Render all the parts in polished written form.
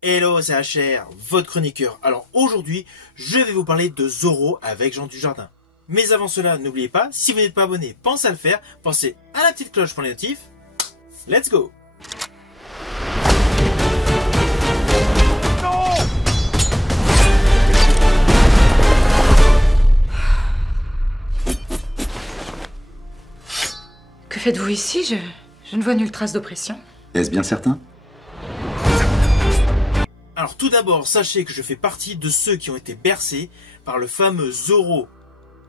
Hello, c'est HR, votre chroniqueur. Alors aujourd'hui, je vais vous parler de Zorro avec Jean Dujardin. Mais avant cela, n'oubliez pas, si vous n'êtes pas abonné, pensez à le faire, pensez à la petite cloche pour les notifs. Let's go! Que faites-vous ici? Je ne vois nulle trace d'oppression. Est-ce bien certain? Alors tout d'abord, sachez que je fais partie de ceux qui ont été bercés par le fameux Zorro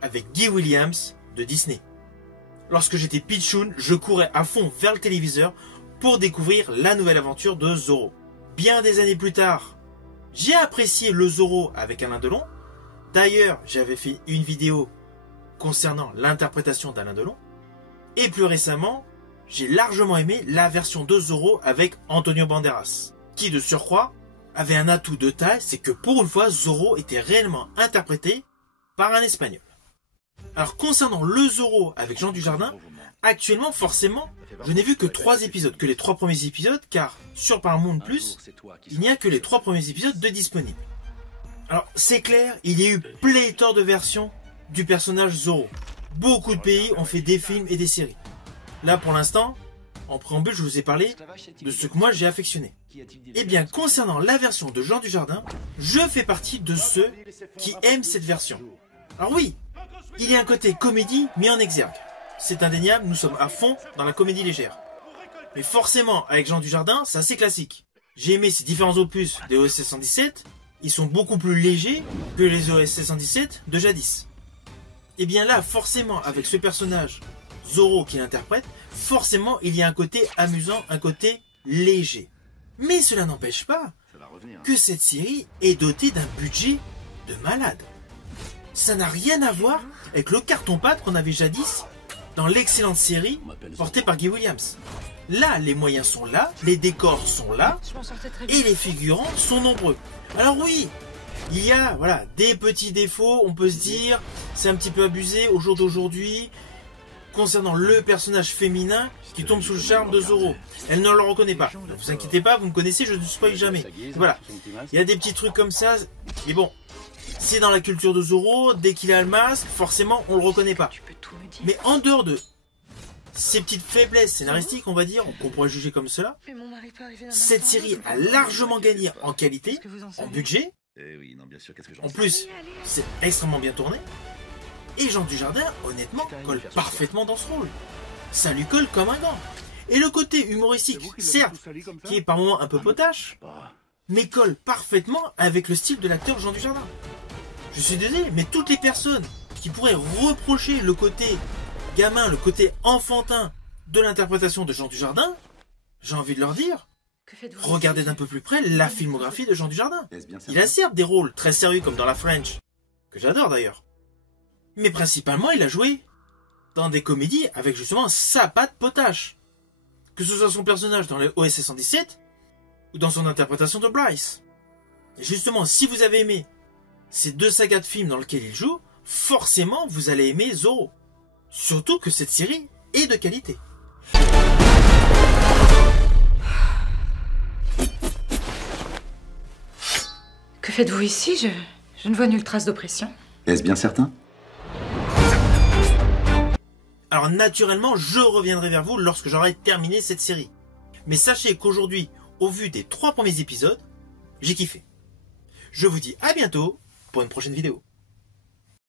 avec Guy Williams de Disney. Lorsque j'étais pitchoun, je courais à fond vers le téléviseur pour découvrir la nouvelle aventure de Zorro. Bien des années plus tard, j'ai apprécié le Zorro avec Alain Delon. D'ailleurs, j'avais fait une vidéo concernant l'interprétation d'Alain Delon. Et plus récemment, j'ai largement aimé la version de Zorro avec Antonio Banderas, qui de surcroît avait un atout de taille, c'est que pour une fois, Zorro était réellement interprété par un Espagnol. Alors concernant le Zorro avec Jean Dujardin, actuellement forcément, je n'ai vu que 3 épisodes, que les 3 premiers épisodes, car sur Paramount+, il n'y a que les 3 premiers épisodes de disponibles. Alors c'est clair, il y a eu pléthore de versions du personnage Zorro. Beaucoup de pays ont fait des films et des séries. Là pour l'instant, en préambule, je vous ai parlé de ce que moi j'ai affectionné. Eh bien, concernant la version de Jean Dujardin, je fais partie de ceux qui aiment cette version. Alors oui, il y a un côté comédie mis en exergue. C'est indéniable, nous sommes à fond dans la comédie légère. Mais forcément, avec Jean Dujardin, c'est assez classique. J'ai aimé ces différents opus des OSS 117, ils sont beaucoup plus légers que les OSS 117 de jadis. Et bien là, forcément, avec ce personnage, Zorro qui l'interprète, forcément il y a un côté amusant, un côté léger. Mais cela n'empêche pas que cette série est dotée d'un budget de malade. Ça n'a rien à voir avec le carton-pâte qu'on avait jadis dans l'excellente série portée par Guy Williams. Là, les moyens sont là, les décors sont là, et les figurants sont nombreux. Alors oui, il y a des petits défauts, on peut se dire, c'est un petit peu abusé au jour d'aujourd'hui, concernant le personnage féminin qui tombe sous le charme de Zorro. Elle ne le reconnaît pas. Ne vous inquiétez pas, vous me connaissez, je ne spoil jamais. Voilà. Il y a des petits trucs comme ça, mais bon, c'est dans la culture de Zorro, dès qu'il a le masque, forcément, on le reconnaît pas. Mais en dehors de ces petites faiblesses scénaristiques, on va dire, qu'on pourrait juger comme cela, cette série a largement gagné en qualité, en budget. En plus, c'est extrêmement bien tourné. Et Jean Dujardin, honnêtement, colle parfaitement dans ce rôle. Ça lui colle comme un gant. Et le côté humoristique, certes, qui est par moments un peu potache, mais colle parfaitement avec le style de l'acteur Jean Dujardin. Je suis désolé, mais toutes les personnes qui pourraient reprocher le côté gamin, le côté enfantin de l'interprétation de Jean Dujardin, j'ai envie de leur dire, regardez d'un peu plus près la filmographie de Jean Dujardin. Il a certes des rôles très sérieux comme dans La French, que j'adore d'ailleurs. Mais principalement, il a joué dans des comédies avec justement sa patte potache. Que ce soit son personnage dans les OSS 117 ou dans son interprétation de Bryce. Et justement, si vous avez aimé ces 2 sagas de films dans lesquels il joue, forcément vous allez aimer Zorro. Surtout que cette série est de qualité. Que faites-vous ici? Je ne vois nulle trace d'oppression. Est-ce bien certain? Alors naturellement, je reviendrai vers vous lorsque j'aurai terminé cette série. Mais sachez qu'aujourd'hui, au vu des 3 premiers épisodes, j'ai kiffé. Je vous dis à bientôt pour une prochaine vidéo.